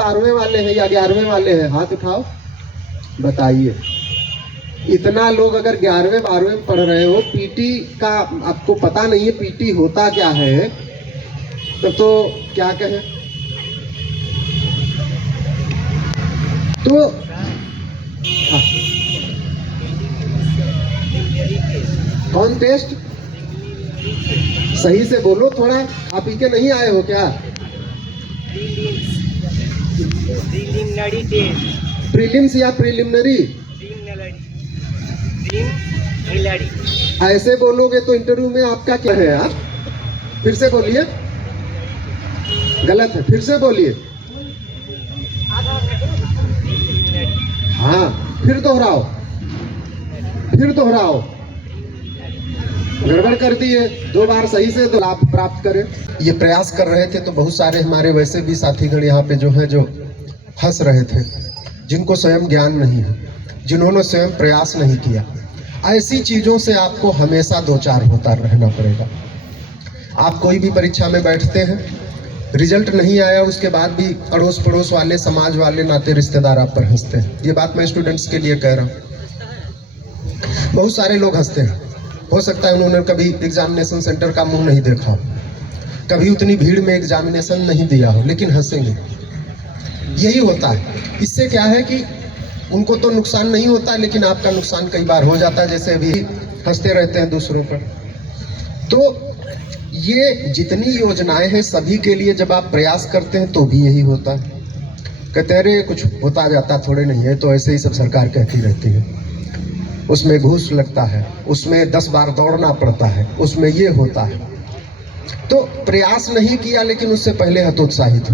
12वें वाले हैं या 11वें वाले हैं? हाथ उठाओ, बताइए। इतना लोग अगर 11वें 12वें में पढ़ रहे हो, पीटी का आपको पता नहीं है पीटी होता क्या है, तो क्या कहें? तो हाँ। कौन टेस्ट? सही से बोलो थोड़ा, आप पी के नहीं आए हो क्या? प्रीलिम्स या प्रीलिमिनरी? ऐसे बोलोगे तो इंटरव्यू में आपका क्या है यार? फिर से बोलिए, गलत है, फिर से बोलिए। हाँ, फिर दोहराओ, फिर दोहराओ। गड़बड़ कर दिए, 2 बार सही से लाभ प्राप्त करें। ये प्रयास कर रहे थे तो बहुत सारे हमारे वैसे भी साथीगण यहाँ पे जो है जो हंस रहे थे, जिनको स्वयं ज्ञान नहीं है, जिन्होंने स्वयं प्रयास नहीं किया। ऐसी चीजों से आपको हमेशा दो चार होता रहना पड़ेगा। आप कोई भी परीक्षा में बैठते हैं, रिजल्ट नहीं आया, उसके बाद भी अड़ोस पड़ोस वाले, समाज वाले, नाते रिश्तेदार आप पर हंसते हैं। ये बात मैं स्टूडेंट्स के लिए कह रहा हूँ। बहुत सारे लोग हंसते हैं। हो सकता है उन्होंने कभी एग्जामिनेशन सेंटर का मुंह नहीं देखा हो, कभी उतनी भीड़ में एग्जामिनेशन नहीं दिया हो, लेकिन हंसेंगे। यही होता है। इससे क्या है कि उनको तो नुकसान नहीं होता, लेकिन आपका नुकसान कई बार हो जाता है, जैसे अभी हंसते रहते हैं दूसरों पर। तो ये जितनी योजनाएं हैं सभी के लिए जब आप प्रयास करते हैं तो भी यही होता है। कहते हैं अरे कुछ होता जाता थोड़े नहीं है, तो ऐसे ही सब सरकार कहती रहती है, उसमें घूस लगता है, उसमें 10 बार दौड़ना पड़ता है, उसमें ये होता है। तो प्रयास नहीं किया, लेकिन उससे पहले हतोत्साहित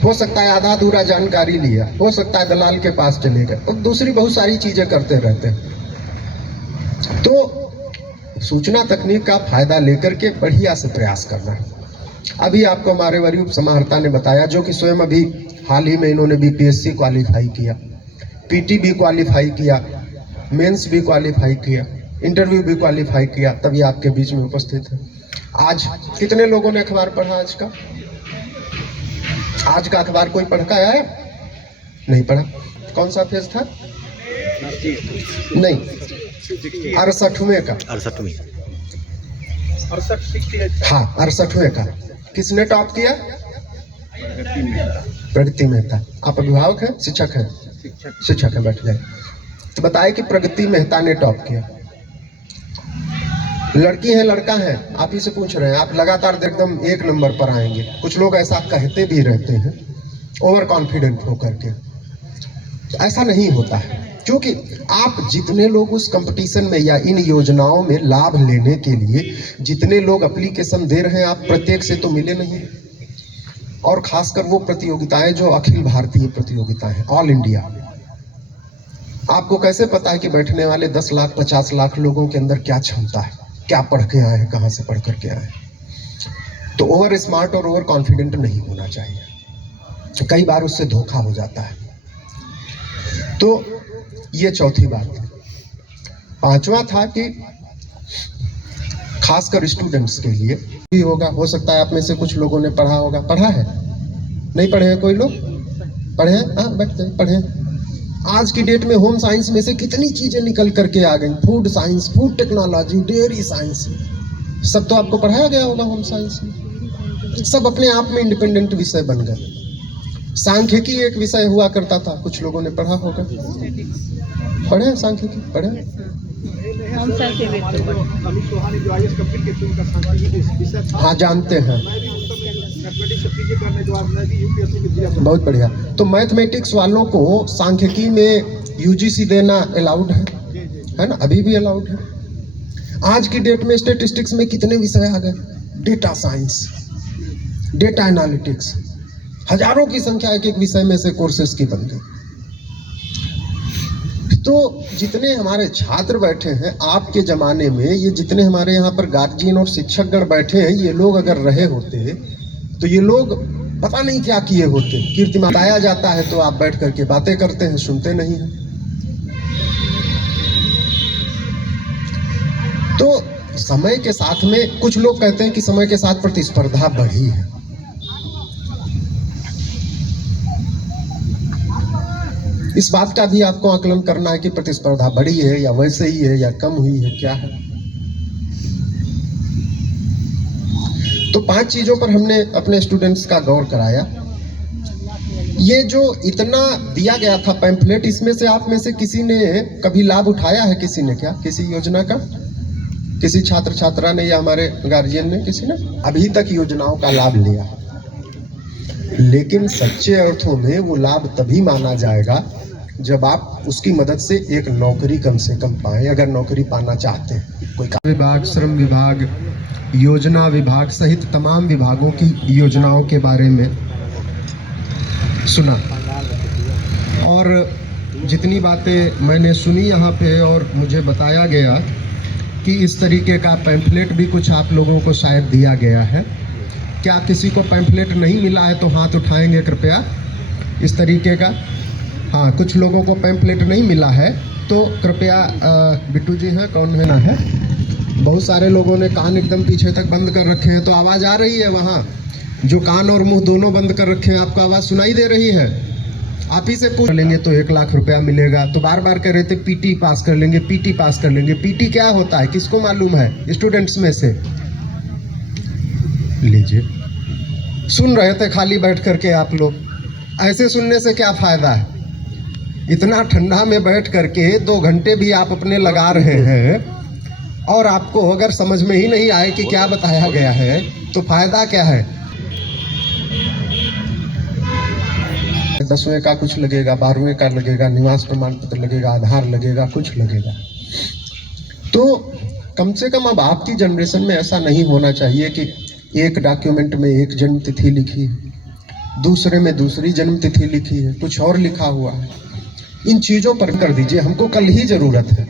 हो सकता है आधा अधूरा जानकारी लिया, हो सकता है दलाल के पास चले गए, और दूसरी बहुत सारी चीजें करते रहते हैं। तो सूचना तकनीक का फायदा लेकर के बढ़िया से प्रयास करना है। अभी आपको हमारे वरीय उप समाहर्ता ने बताया, जो कि स्वयं अभी हाल ही में इन्होंने बीपीएससी क्वालिफाई किया, पीटी भी क्वालिफाई किया, मेंस भी क्वालिफाई किया, इंटरव्यू भी क्वालिफाई किया, तभी आपके बीच में उपस्थित है। आज कितने लोगों ने अखबार पढ़ा? आज का अखबार कोई पढ़ का आया? नहीं पढ़ा। कौन सा पेज था? नहीं, 68वें का। 68वें, हाँ 68वें का। किसने टॉप किया? प्रगति मेहता। आप अभिभावक हैं, शिक्षक हैं? शिक्षक है, बैठ जाए। तो बताए कि प्रगति मेहता ने टॉप किया। लड़की है लड़का है, आप ही से पूछ रहे हैं, आप लगातार एकदम 1 नंबर पर आएंगे। कुछ लोग ऐसा कहते भी रहते हैं ओवर कॉन्फिडेंट होकर के। तो ऐसा नहीं होता है, क्योंकि आप जितने लोग उस कंपटीशन में या इन योजनाओं में लाभ लेने के लिए जितने लोग एप्लीकेशन दे रहे हैं, आप प्रत्येक से तो मिले नहीं। और खासकर वो प्रतियोगिताएं जो अखिल भारतीय प्रतियोगिता है, ऑल इंडिया। आपको कैसे पता है कि बैठने वाले 10 लाख 50 लाख लोगों के अंदर क्या क्षमता है, क्या पढ़ के आए हैं, कहाँ से पढ़ करके आए हैं? तो ओवर स्मार्ट और ओवर कॉन्फिडेंट नहीं होना चाहिए। कई बार उससे धोखा हो जाता है। तो ये चौथी बात है। 5वां था कि खासकर स्टूडेंट्स के लिए भी होगा, हो सकता है आप में से कुछ लोगों ने पढ़ा होगा। पढ़ा है? नहीं पढ़े हैं? कोई लोग पढ़े हैं? हाँ बैठ जाए, पढ़े। आज की डेट में होम साइंस में से कितनी चीजें निकल करके आ गई, food science, food technology, dairy science, सब तो आपको पढ़ाया गया होगा होम साइंस में। सब अपने आप में इंडिपेंडेंट विषय बन गए। सांख्यिकी एक विषय हुआ करता था, कुछ लोगों ने पढ़ा होगा। पढ़े सांख्यिकी? पढ़े? हाँ जानते हैं, बहुत बढ़िया। तो मैथमेटिक्स वालों को सांख्यिकी में यूजीसी देना अलाउड है ना? अभी भी अलाउड है। आज की डेट में स्टैटिस्टिक्स में कितने विषय आ गए? डेटा साइंस, डेटा एनालिटिक्स, हजारों की संख्या एक एक विषय में से कोर्सेज की बन गई। तो जितने हमारे छात्र बैठे हैं आपके जमाने में, ये जितने हमारे यहाँ पर गार्जियन और शिक्षकगण बैठे हैं, ये लोग अगर रहे होते तो ये लोग पता नहीं क्या किए होते। कीर्तिमान बताया जाता है तो आप बैठ करके बातें करते हैं, सुनते नहीं हैं। तो समय के साथ में कुछ लोग कहते हैं कि समय के साथ प्रतिस्पर्धा बढ़ी है। इस बात का भी आपको आकलन करना है कि प्रतिस्पर्धा बढ़ी है या वैसे ही है या कम हुई है, क्या है। तो 5 चीजों पर हमने अपने स्टूडेंट्स का गौर कराया। ये जो इतना दिया गया था पैम्फलेट, इसमें से आप में से किसी ने कभी लाभ उठाया है? किसी ने क्या, किसी योजना का, किसी छात्र छात्रा ने या हमारे गार्जियन ने, किसी ने अभी तक योजनाओं का लाभ लिया? लेकिन सच्चे अर्थों में वो लाभ तभी माना जाएगा जब आप उसकी मदद से एक नौकरी कम से कम पाएं, अगर नौकरी पाना चाहते हैं। कोई विभाग, श्रम विभाग, योजना विभाग सहित तमाम विभागों की योजनाओं के बारे में सुना, और जितनी बातें मैंने सुनी यहाँ पे और मुझे बताया गया कि इस तरीके का पैम्फलेट भी कुछ आप लोगों को शायद दिया गया है। क्या किसी को पैम्फलेट नहीं मिला है तो हाथ उठाएंगे कृपया, इस तरीके का। हाँ, कुछ लोगों को पैम्फलेट नहीं मिला है तो कृपया, बिट्टू जी हैं, कौन है ना है, बहुत सारे लोगों ने कान एकदम पीछे तक बंद कर रखे हैं, तो आवाज़ आ रही है वहाँ? जो कान और मुंह दोनों बंद कर रखे हैं, आपको आवाज़ सुनाई दे रही है? आप ही से पूछ लेंगे तो 1 लाख रुपया मिलेगा। तो बार बार कह रहे थे पीटी पास कर लेंगे, पीटी पास कर लेंगे। पीटी क्या होता है, किसको मालूम है स्टूडेंट्स में से? लीजिए, सुन रहे थे खाली बैठ करके आप लोग। ऐसे सुनने से क्या फ़ायदा है? इतना ठंडा में बैठ करके 2 घंटे भी आप अपने लगा रहे हैं और आपको अगर समझ में ही नहीं आए कि क्या बताया गया है तो फ़ायदा क्या है? 10वें का कुछ लगेगा, 12वें का लगेगा, निवास प्रमाण पत्र लगेगा, आधार लगेगा, कुछ लगेगा। तो कम से कम अब आपकी जनरेशन में ऐसा नहीं होना चाहिए कि एक डॉक्यूमेंट में एक जन्म तिथि लिखी है, दूसरे में दूसरी जन्म तिथि लिखी है, कुछ और लिखा हुआ है। इन चीज़ों पर कर दीजिए, हमको कल ही ज़रूरत है,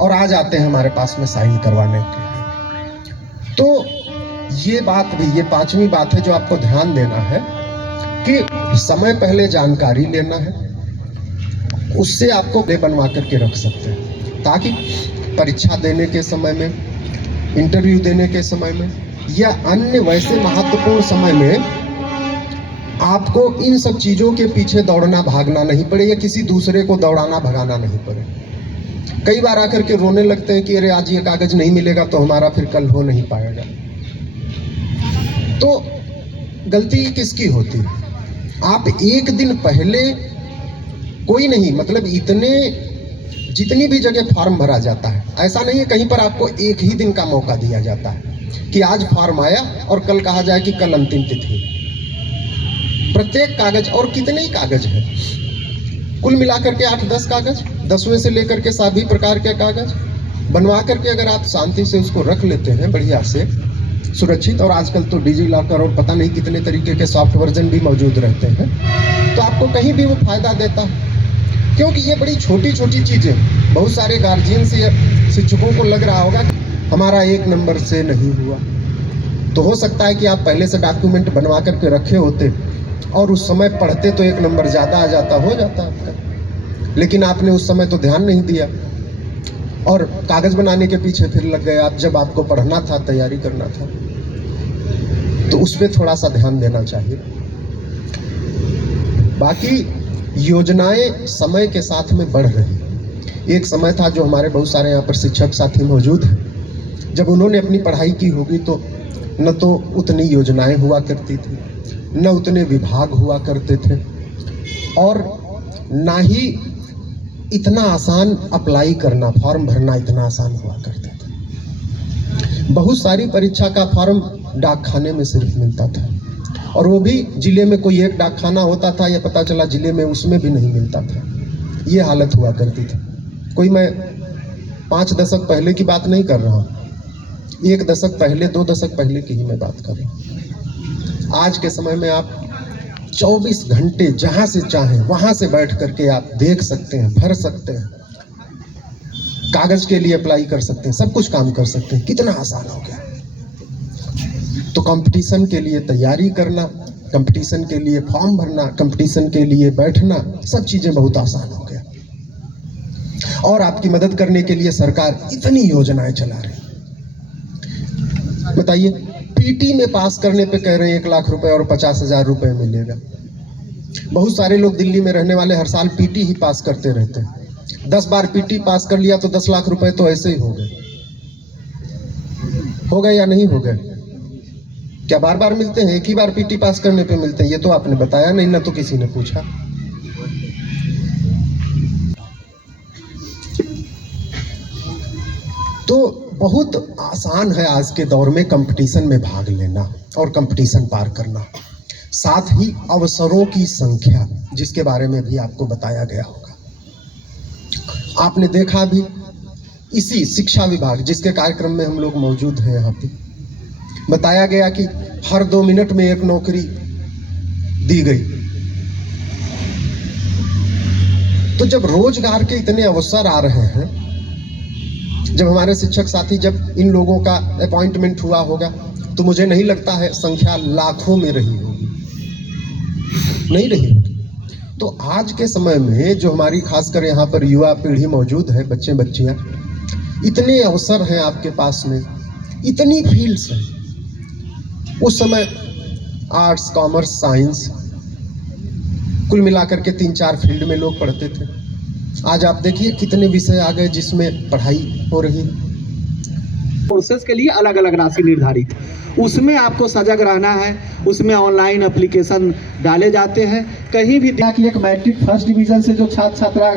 और आ जाते हैं हमारे पास में साइन करवाने के। तो ये बात भी, ये 5वीं बात है जो आपको ध्यान देना है कि समय पहले जानकारी लेना है, उससे आपको बनवा करके रख सकते हैं, ताकि परीक्षा देने के समय में, इंटरव्यू देने के समय में या अन्य वैसे महत्वपूर्ण समय में आपको इन सब चीज़ों के पीछे दौड़ना भागना नहीं पड़े, या किसी दूसरे को दौड़ाना भगाना नहीं पड़े। कई बार आकर के रोने लगते हैं कि अरे आज ये कागज नहीं मिलेगा तो हमारा फिर कल हो नहीं पाएगा। तो गलती किसकी होती है? आप एक दिन पहले, कोई नहीं, मतलब इतने जितनी भी जगह फॉर्म भरा जाता है, ऐसा नहीं है कहीं पर आपको एक ही दिन का मौका दिया जाता है कि आज फॉर्म आया और कल कहा जाए कि कल अंतिम तिथि। प्रत्येक कागज, और कितने ही कागज है, कुल मिलाकर के 8-10 कागज, 10वें से लेकर के सभी प्रकार के कागज बनवा करके अगर आप शांति से उसको रख लेते हैं बढ़िया से सुरक्षित, और आजकल तो डिजी लॉकर और पता नहीं कितने तरीके के सॉफ्ट वर्जन भी मौजूद रहते हैं, तो आपको कहीं भी वो फायदा देता है। क्योंकि ये बड़ी छोटी छोटी चीज़ें, बहुत सारे गार्जियन से शिक्षकों को लग रहा होगा कि हमारा 1 नंबर से नहीं हुआ, तो हो सकता है कि आप पहले से डॉक्यूमेंट बनवा करके रखे होते और उस समय पढ़ते तो 1 नंबर ज़्यादा आ जाता, हो जाता आपका। लेकिन आपने उस समय तो ध्यान नहीं दिया और कागज़ बनाने के पीछे फिर लग गए आप, जब आपको पढ़ना था, तैयारी करना था। तो उस पर थोड़ा सा ध्यान देना चाहिए। बाकी योजनाएं समय के साथ में बढ़ रही। एक समय था जो हमारे बहुत सारे यहाँ पर शिक्षक साथी मौजूद हैं, जब उन्होंने अपनी पढ़ाई की होगी तो न तो उतनी योजनाएं हुआ करती थी, न उतने विभाग हुआ करते थे, और ना ही इतना आसान अप्लाई करना, फॉर्म भरना इतना आसान हुआ करता था। बहुत सारी परीक्षा का फॉर्म डाकखाने में सिर्फ मिलता था, और वो भी जिले में कोई एक डाकखाना होता था, या पता चला जिले में उसमें भी नहीं मिलता था। ये हालत हुआ करती थी। कोई मैं 5 दशक पहले की बात नहीं कर रहा हूँ, 1 दशक पहले, 2 दशक पहले की ही मैं बात कर रहा हूँ। आज के समय में आप 24 घंटे जहाँ से चाहें वहाँ से बैठ करके आप देख सकते हैं, भर सकते हैं, कागज के लिए अप्लाई कर सकते हैं, सब कुछ काम कर सकते हैं। कितना आसान हो गया। तो कंपटीशन के लिए तैयारी करना, कंपटीशन के लिए फॉर्म भरना, कंपटीशन के लिए बैठना, सब चीज़ें बहुत आसान हो गया। और आपकी मदद करने के लिए सरकार इतनी योजनाएं चला रही। बताइए, पीटी में पास करने पे कह रहे हैं 1 लाख रुपए और 50,000 रुपए मिलेगा। बहुत सारे लोग दिल्ली में रहने वाले हर साल पीटी ही पास करते रहते हैं। 10 बार पीटी पास कर लिया तो 10 लाख रुपए तो ऐसे ही हो गए या नहीं हो गए? क्या बार बार मिलते हैं? एक ही बार पीटी पास करने पे मिलते हैं? ये तो आपने बताया नहीं, ना तो किसी ने पूछा। तो बहुत आसान है आज के दौर में कंपटीशन में भाग लेना और कंपटीशन पार करना। साथ ही अवसरों की संख्या, जिसके बारे में भी आपको बताया गया होगा। आपने देखा भी, इसी शिक्षा विभाग जिसके कार्यक्रम में हम लोग मौजूद हैं यहाँ पे, बताया गया कि हर 2 मिनट में एक नौकरी दी गई। तो जब रोजगार के इतने अवसर आ रहे हैं, जब हमारे शिक्षक साथी, जब इन लोगों का अपॉइंटमेंट हुआ होगा, तो मुझे नहीं लगता है संख्या लाखों में रही होगी, नहीं रही होगी। तो आज के समय में जो हमारी खासकर यहाँ पर युवा पीढ़ी मौजूद है, बच्चे बच्चियाँ, इतने अवसर हैं आपके पास में, इतनी फील्ड्स हैं। उस समय आर्ट्स, कॉमर्स, साइंस, कुल मिलाकर के 3-4 फील्ड में लोग पढ़ते थे। आज आप देखिए कितने विषय आ गए जिसमें पढ़ाई हो रही है। कोर्सेज के लिए अलग अलग राशि निर्धारित, उसमें आपको सजग रहना है। उसमें ऑनलाइन एप्लीकेशन डाले जाते हैं। कहीं भी कि एक मैट्रिक फर्स्ट डिवीजन से जो छात्र छात्रा,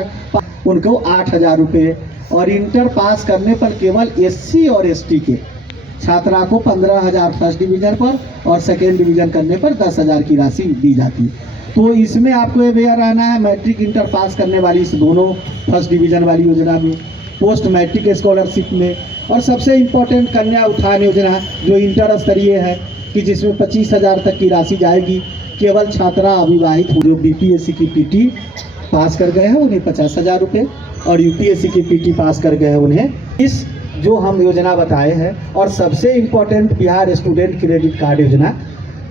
उनको 8,000 रुपये, और इंटर पास करने पर केवल SC और ST के छात्रा को 15,000 फर्स्ट डिवीजन पर और सेकेंड डिवीजन करने पर 10,000 की राशि दी जाती है। तो इसमें आपको अवेयर रहना है। मैट्रिक इंटर पास करने वाली इस दोनों फर्स्ट डिवीजन वाली योजना में, पोस्ट मैट्रिक स्कॉलरशिप में, और सबसे इम्पोर्टेंट कन्या उत्थान योजना जो इंटर स्तरीय है कि जिसमें 25,000 तक की राशि जाएगी। केवल छात्रा अविवाहित जो BPSC की PT पास कर गए हैं उन्हें 50,000 रुपये, और UPSC की PT पास कर गए हैं उन्हें इस जो हम योजना बताए हैं। और सबसे important Bihar student credit card योजना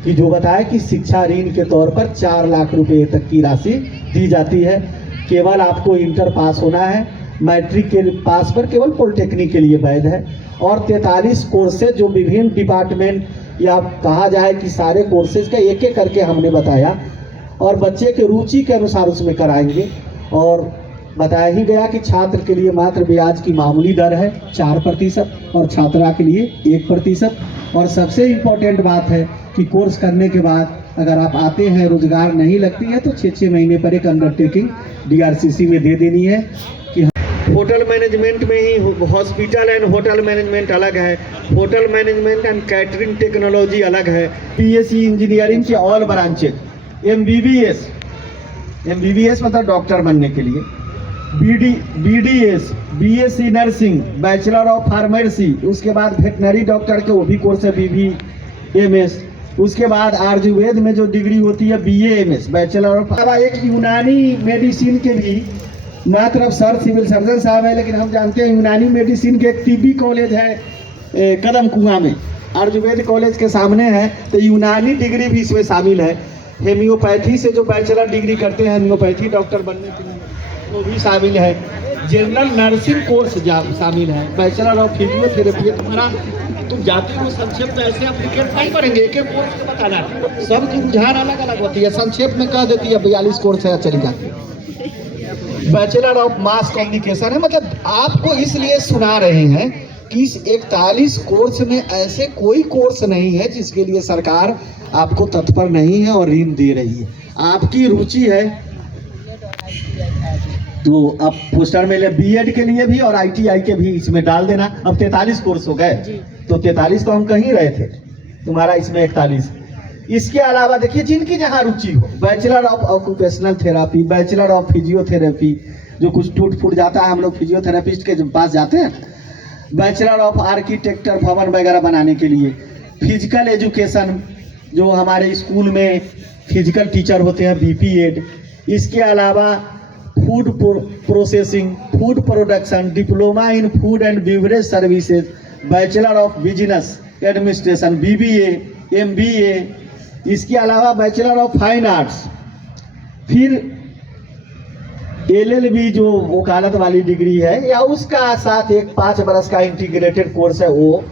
कि जो बताया कि शिक्षा ऋण के तौर पर 4 लाख रुपए तक की राशि दी जाती है। केवल आपको इंटर पास होना है, मैट्रिक के पास पर केवल पॉलिटेक्निक के लिए वैध है। और 43 कोर्सेज जो विभिन्न डिपार्टमेंट या कहा जाए कि सारे कोर्सेज का एक एक करके हमने बताया, और बच्चे के रुचि के अनुसार उसमें कराएंगे। और बताया ही गया कि छात्र के लिए मात्र ब्याज की मामूली दर है 4% और छात्रा के लिए 1%। और सबसे इम्पोर्टेंट बात है कि कोर्स करने के बाद अगर आप आते हैं, रोजगार नहीं लगती है, तो 6 महीने पर एक अंडरटेकिंग DRCC में दे देनी है कि होटल मैनेजमेंट में ही हॉस्पिटल एंड होटल मैनेजमेंट अलग है, hotel management and catering technology अलग है। BSc इंजीनियरिंग के ऑल ब्रांचेज, MBBS मतलब डॉक्टर बनने के लिए, BDS BSc nursing, bachelor of pharmacy, उसके बाद वेटनरी डॉक्टर के वो भी कोर्स है BBMS। उसके बाद आयुर्वेद में जो डिग्री होती है BAMS, बैचलर ऑफ। एक यूनानी मेडिसिन के भी मात्र अब सर सिविल सर्जन साहब है, लेकिन हम जानते हैं यूनानी मेडिसिन के एक TB कॉलेज है कदम कुआं में, आयुर्वेद कॉलेज के सामने है। तो यूनानी डिग्री भी इसमें शामिल है। हेम्योपैथी से जो बैचलर डिग्री करते हैं हेम्योपैथी डॉक्टर बनने के लिए, वो भी शामिल है। जनरल नर्सिंग कोर्स शामिल है, बैचलर ऑफ फिजियोथेरेपी। तुम्हारा तुम जाते हो संक्षेप में ऐसे एप्लीकेट नहीं करेंगे, एक एक कोर्स को बताना है, सबकी रुझान अलग अलग होती है। संक्षेप में कह देती है 42 कोर्स है, चली जाती है। बैचलर ऑफ मास कम्युनिकेशन है। मतलब आपको इसलिए सुना रहे हैं कि इस 41 कोर्स में ऐसे कोई कोर्स नहीं है जिसके लिए सरकार आपको तत्पर नहीं है और ऋण दे रही है। आपकी रुचि है तो आप पोस्टर में ले B.Ed के लिए भी और ITI के भी इसमें डाल देना। अब 43 कोर्स हो गए, तो 43 तो हम कहीं रहे थे, तुम्हारा इसमें 41। इसके अलावा देखिए जिनकी जहाँ रुचि हो, bachelor of occupational therapy, bachelor of physiotherapy, जो कुछ टूट फूट जाता है हम लोग फिजियोथेरेपिस्ट के पास जाते हैं। बैचलर ऑफ आर्किटेक्चर, भवन वगैरह बनाने के लिए। फिजिकल एजुकेशन, जो हमारे स्कूल में फिजिकल टीचर होते हैं BP.Ed। इसके अलावा food processing, food production, diploma in food and beverage services, bachelor of business administration BBA, MBA। इसके अलावा बैचलर ऑफ फाइन आर्ट्स, फिर LLB जो वकालत वाली डिग्री है, या उसका साथ एक 5 बरस का इंटीग्रेटेड कोर्स है वो